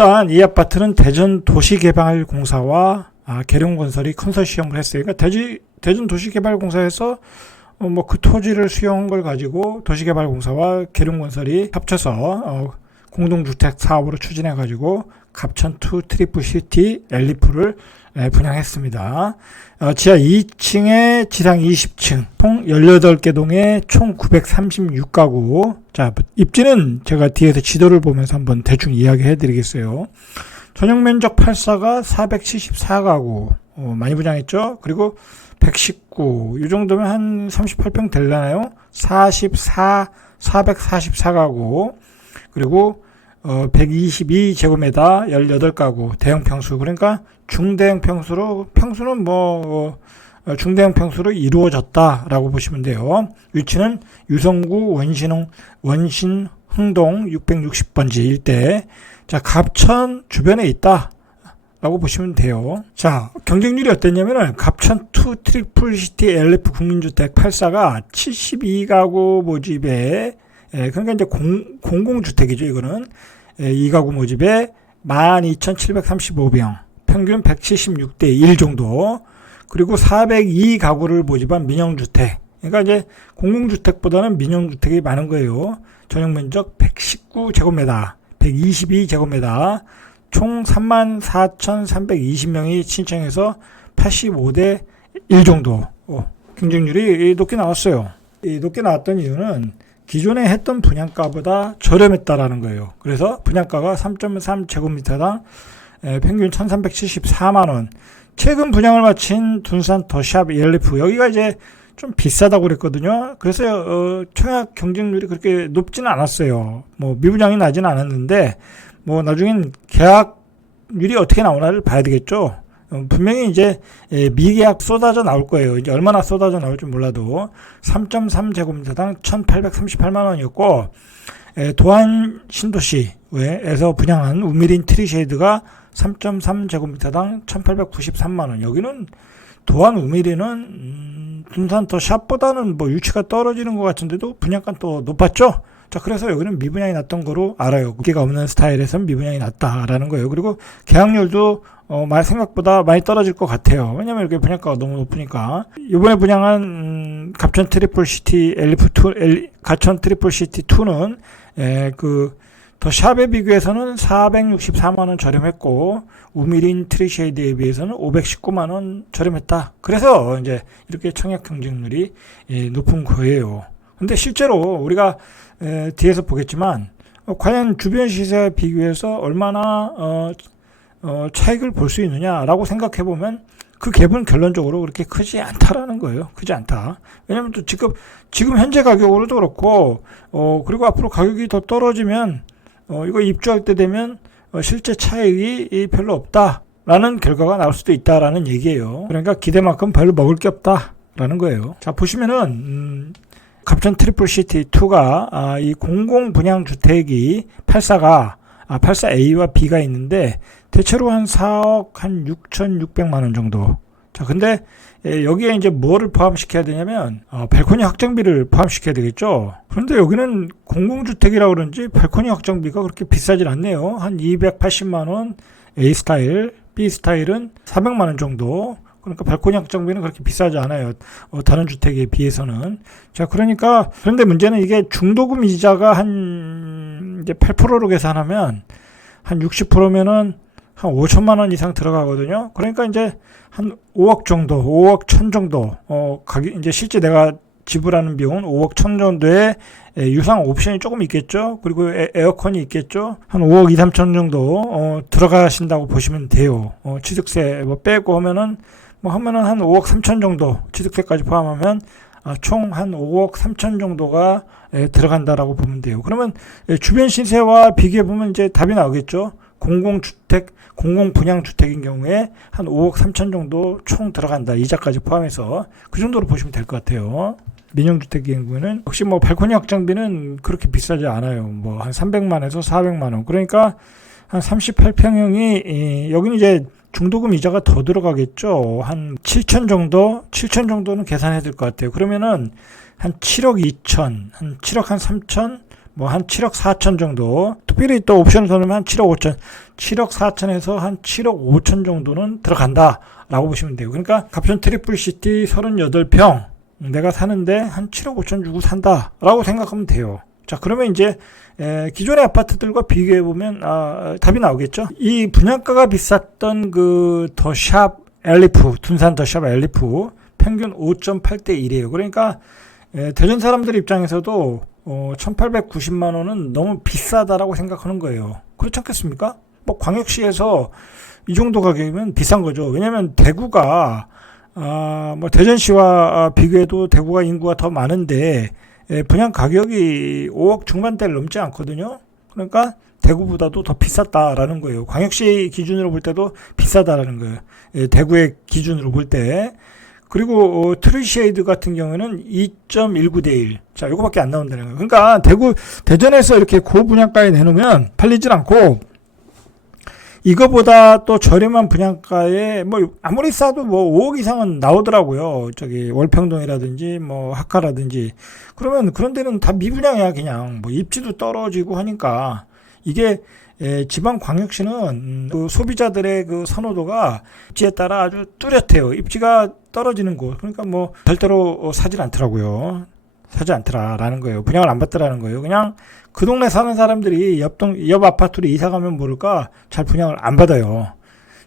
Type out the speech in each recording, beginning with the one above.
일단 이 아파트는 대전도시개발공사와 계룡건설이 컨소시엄을 했어요. 그러니까 대전도시개발공사에서 뭐 그 토지를 수용한 걸 가지고 도시개발공사와 계룡건설이 합쳐서 공동주택 사업으로 추진해 가지고 갑천2 트리플시티 엘리프를 분양했습니다. 지하 2층에 지상 20층, 총 18개 동에 총 936가구. 자, 입지는 제가 뒤에서 지도를 보면서 한번 대충 이야기해 드리겠어요. 전용 면적 84가 474가구. 많이 분양했죠? 그리고 119, 이 정도면 한 38평 되려나요? 444가구. 그리고 122제곱미터 18가구, 대형 평수. 그러니까 중대형 평수로, 평수는 중대형 평수로 이루어졌다라고 보시면 돼요. 위치는 유성구 원신흥동 660번지 일대. 자, 갑천 주변에 있다 라고 보시면 돼요. 자, 경쟁률이 어땠냐면은 갑천2 트리플시티 LF 국민주택 84가 72가구 모집에, 그러니까 이제 공공주택이죠. 이거는 2가구 모집에 12,735평, 평균 176대 1 정도. 그리고 402가구를 모집한 민영주택. 그러니까 이제 공공주택보다는 민영주택이 많은 거예요. 전용 면적 119제곱미터, 122제곱미터, 총 34,320명이 신청해서 85대 1 정도. 경쟁률이 높게 나왔어요. 이 높게 나왔던 이유는 기존에 했던 분양가보다 저렴했다라는 거예요. 그래서 분양가가 3.3제곱미터당 평균 1,374만원. 최근 분양을 마친 둔산 더샵 엘리프, 여기가 이제 좀 비싸다고 그랬거든요. 그래서 청약 경쟁률이 그렇게 높지는 않았어요. 뭐 미분양이 나지는 않았는데, 뭐 나중엔 계약률이 어떻게 나오나를 봐야 되겠죠. 분명히 이제 미계약 쏟아져 나올 거예요. 이제 얼마나 쏟아져 나올지 몰라도 3.3제곱미터당 1,838만원이었고, 도안 신도시에서 분양한 우미린 트리쉐이드가 3.3제곱미터당 1,893만원. 여기는 도안 우미린은 둔산 더 샵보다는 뭐 유치가 떨어지는 것 같은데도 분양가 또 높았죠. 자, 그래서 여기는 미분양이 났던 거로 알아요. 무게가 없는 스타일에서는 미분양이 났다라는 거예요. 그리고 계약률도 생각보다 많이 떨어질 것 같아요. 왜냐면 이렇게 분양가가 너무 높으니까. 이번에 분양한 갑천 트리플시티 엘리프2, 갑천 트리플시티 2는 더 샵에 비교해서는 464만원 저렴했고, 우미린 트리쉐이드에 비해서는 519만원 저렴했다. 그래서 이제 이렇게 청약 경쟁률이 높은 거예요. 근데 실제로 우리가 뒤에서 보겠지만, 과연 주변 시세와 비교해서 얼마나 차익을 볼 수 있느냐라고 생각해 보면 그 갭은 결론적으로 그렇게 크지 않다라는 거예요. 크지 않다. 왜냐면 또 지금 현재 가격으로도 그렇고, 그리고 앞으로 가격이 더 떨어지면, 이거 입주할 때 되면 실제 차익이 별로 없다라는 결과가 나올 수도 있다라는 얘기예요. 그러니까 기대만큼 별로 먹을 게 없다라는 거예요. 자, 보시면은 갑천 트리플시티 2가 이 공공 분양 주택이 84A와 B가 있는데 대체로 한 4억 한 6,600만 원 정도. 자, 근데 여기에 이제 뭐를 포함시켜야 되냐면 발코니 확장비를 포함시켜야 되겠죠. 그런데 여기는 공공주택이라 그런지 발코니 확장비가 그렇게 비싸질 않네요. 한 280만 원 A 스타일, B 스타일은 400만 원 정도. 그러니까 발코니 확장비는 그렇게 비싸지 않아요. 다른 주택에 비해서는. 자, 그런데 문제는 이게 중도금 이자가 한 이제 8%로 계산하면 한 60%면은 한 5천만 원 이상 들어가거든요. 그러니까 이제 한 5억 정도, 5억 1천 정도, 이제 실제 내가 지불하는 비용은 5억 1천 정도의 유상 옵션이 조금 있겠죠. 그리고 에어컨이 있겠죠. 한 5억 2, 3천 정도, 들어가신다고 보시면 돼요. 취득세 빼고 하면은 한 5억 3천 정도, 취득세까지 포함하면 총 한 5억 3천 정도가 들어간다라고 보면 돼요. 그러면 주변 시세와 비교해 보면 이제 답이 나오겠죠. 공공분양주택인 경우에 한 5억 3천 정도 총 들어간다. 이자까지 포함해서 그 정도로 보시면 될 것 같아요. 민영주택의 경우에는 역시 발코니 확장비는 그렇게 비싸지 않아요. 한 300만에서 400만 원. 그러니까 한 38평형이 여기는 이제 중도금 이자가 더 들어가겠죠. 한 7천 정도는 계산해야 될 것 같아요. 그러면은 한 7억 2천, 한 7억 한 3천, 뭐 한 7억 4천 정도, 특별히 또 옵션을 더 넣으면 한 7억 5천, 7억 4천에서 한 7억 5천 정도는 들어간다 라고 보시면 돼요. 그러니까 갑션 트리플 시티 38평 내가 사는데 한 7억 5천 주고 산다 라고 생각하면 돼요. 자, 그러면 이제 기존의 아파트들과 비교해 보면 답이 나오겠죠. 이 분양가가 비쌌던 그 더샵 엘리프, 둔산 더샵 엘리프 평균 5.8대 1이에요. 그러니까 대전 사람들 입장에서도 1890만 원은 너무 비싸다라고 생각하는 거예요. 그렇지 않겠습니까? 뭐 광역시에서 이 정도 가격이면 비싼 거죠. 왜냐하면 대구가 뭐 대전시와 비교해도 대구가 인구가 더 많은데 분양 가격이 5억 중반대를 넘지 않거든요. 그러니까 대구보다도 더 비쌌다라는 거예요. 광역시 기준으로 볼 때도 비싸다라는 거예요. 대구의 기준으로 볼 때. 그리고 트리쉐이드 같은 경우에는 2.19대 1. 자, 요거밖에 안 나온다는 거예요. 그러니까 대전에서 이렇게 고분양가에 내놓으면 팔리질 않고 이거보다 또 저렴한 분양가에 뭐 아무리 싸도 뭐 5억 이상은 나오더라고요. 저기 월평동이라든지 뭐 학가라든지. 그러면 그런 데는 다 미분양이야. 그냥 뭐 입지도 떨어지고 하니까 이게 지방 광역시는 그 소비자들의 그 선호도가 입지에 따라 아주 뚜렷해요. 입지가 떨어지는 곳. 그러니까 뭐 절대로 사질 않더라고요. 사지 않더라라는 거예요. 분양을 안 받더라는 거예요. 그냥 그 동네 사는 사람들이 옆 아파트로 이사 가면 모를까 잘 분양을 안 받아요.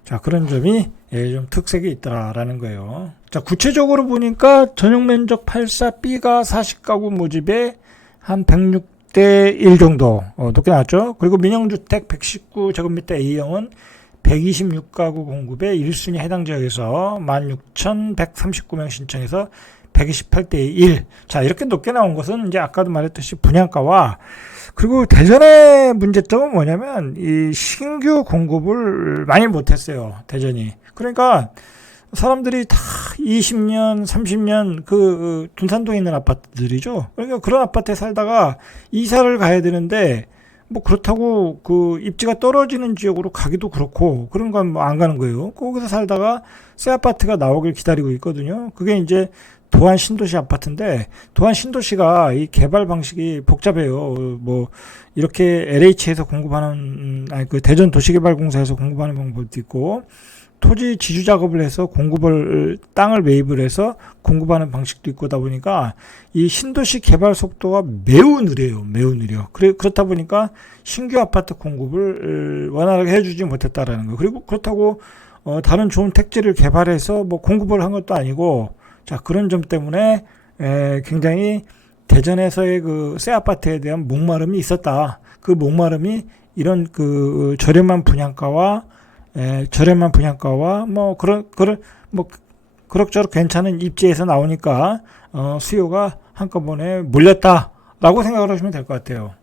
자, 그런 점이 좀 특색이 있다라는 거예요. 자, 구체적으로 보니까 전용 면적 84B가 40가구 모집에 한 106대 1 정도 높게 나왔죠. 그리고 민영주택 119제곱미터 A형은 126가구 공급에 1순위 해당 지역에서 16,139명 신청해서 128대 1. 자, 이렇게 높게 나온 것은 이제 아까도 말했듯이 분양가와 그리고 대전의 문제점은 뭐냐면 이 신규 공급을 많이 못했어요. 대전이. 그러니까 사람들이 다 20년, 30년 그 둔산동에 있는 아파트들이죠. 그러니까 그런 아파트에 살다가 이사를 가야 되는데 뭐 그렇다고 그 입지가 떨어지는 지역으로 가기도 그렇고 그런 건 뭐 안 가는 거예요. 거기서 살다가 새 아파트가 나오길 기다리고 있거든요. 그게 이제 도안 신도시 아파트인데 도안 신도시가 이 개발 방식이 복잡해요. 뭐 이렇게 LH에서 공급하는 그 대전 도시개발공사에서 공급하는 방법도 있고 토지 지주 작업을 해서 땅을 매입을 해서 공급하는 방식도 있고 다 보니까 이 신도시 개발 속도가 매우 느려요. 매우 느려. 그렇다 보니까 신규 아파트 공급을 원활하게 해주지 못했다라는 거. 그리고 그렇다고 다른 좋은 택지를 개발해서 뭐 공급을 한 것도 아니고 자, 그런 점 때문에 굉장히 대전에서의 그 새 아파트에 대한 목마름이 있었다. 그 목마름이 이런 그 저렴한 분양가와 뭐 그럭저럭 괜찮은 입지에서 나오니까 수요가 한꺼번에 몰렸다라고 생각을 하시면 될 것 같아요.